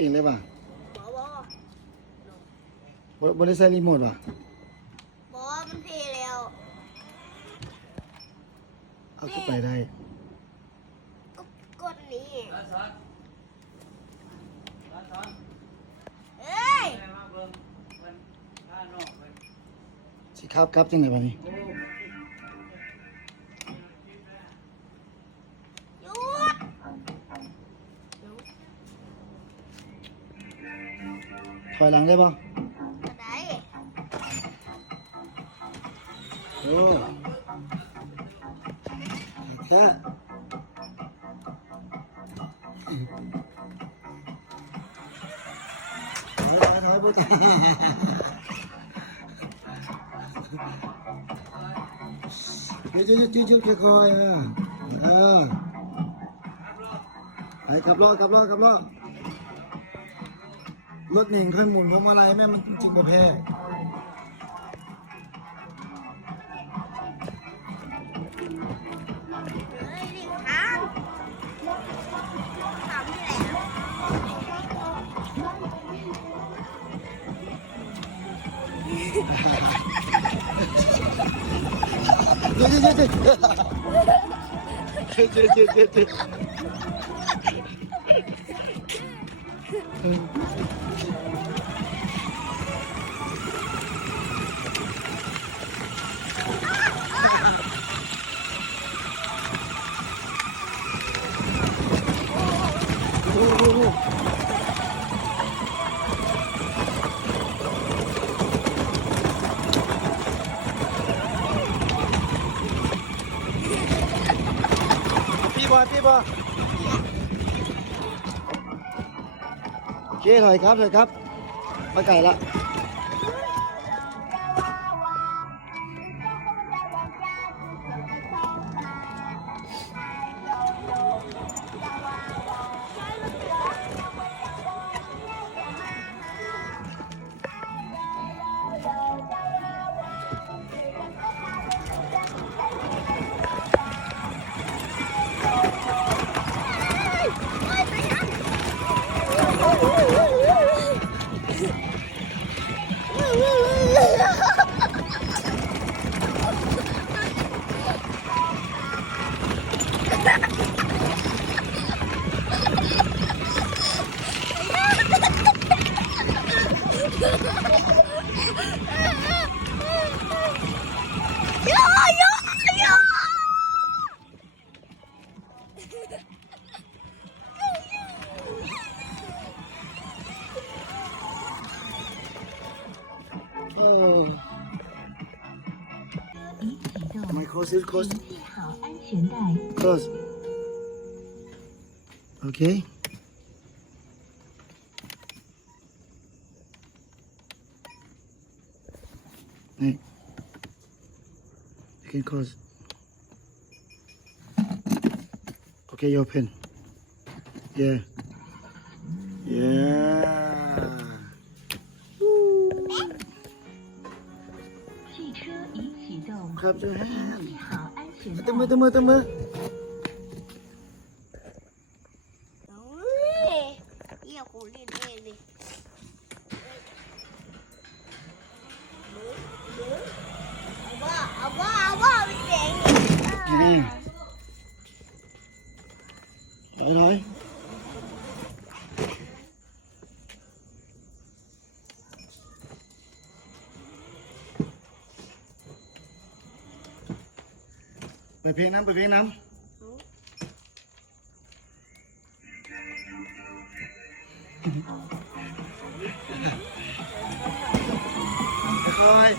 เองเลยป่ะบริษัทรีโมทป่ะมันเพลแล้ว เอาขึ้นไปได้ก็กดนี้เอ้ยสิครับจังไหนป่ะนี่หยุดถอยหลังได้ป่ะไหนโอ้แค่ถอยปุ๊บจุดค่อยไปขับล้อรถหนึ่งค่อยหมุนพวงมาลัยแม่มันจริงๆมาแพ้รีบทางถามที่ไหนเจ๊พี่บอโอเคถอยครับมาไก่ละMy close is close. Close. Okay. Hey. You can close. Okay, you open. Yeah. Clap your hands. ตึมือเยี่ยกูเล่นเองเลยเอาว่าเป็นเสียงนี่ถอยไปเพลงน้ำค่อย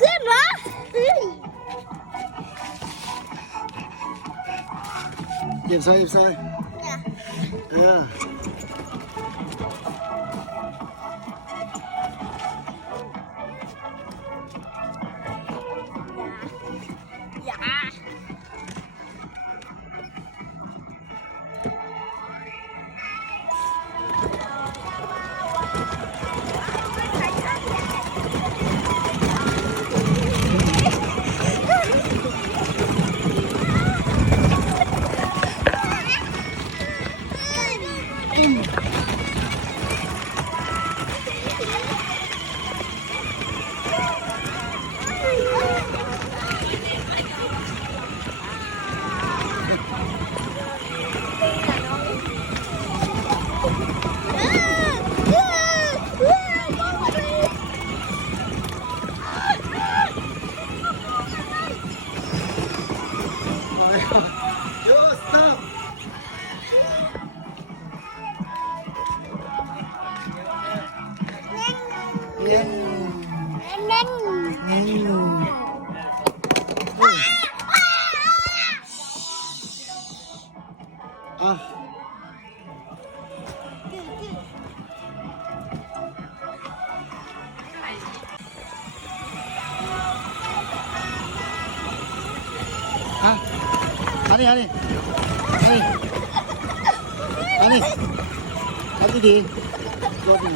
ขึ้นวะ เหยียบซ้ายเหยียบซ้าย เนี่ย เออ อย่า โยสต็อปเย็น เล่น อ่ะอ่ะอันนี้ทำดีๆรถนี่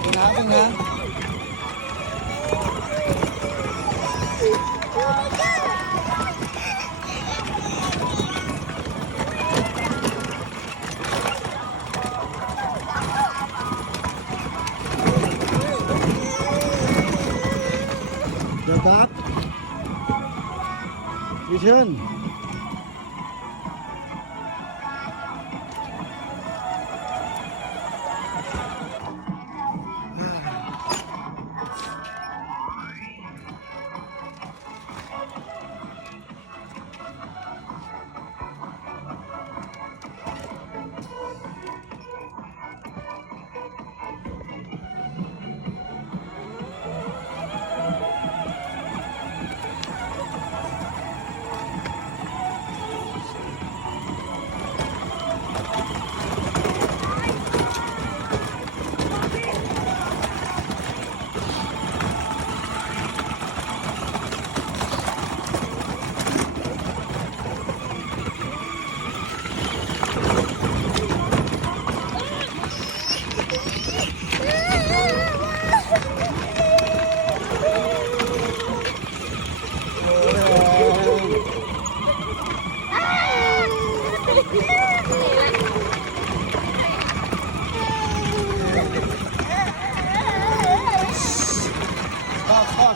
เป็นน้ำเดี๋ยวครับยูเทิร์น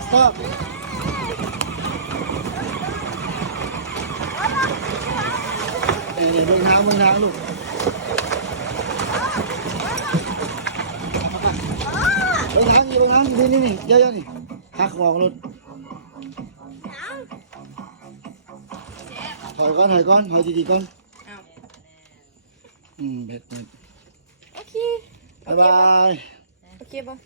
สต็อปนี่เมืองน้ำลูกเมืองน้ำนี่เยอะๆนี่หักออกรถถอยก่อนถอยดีๆก่อนเบ็ด โอเค บ๊ายบาย โอเคป่ะ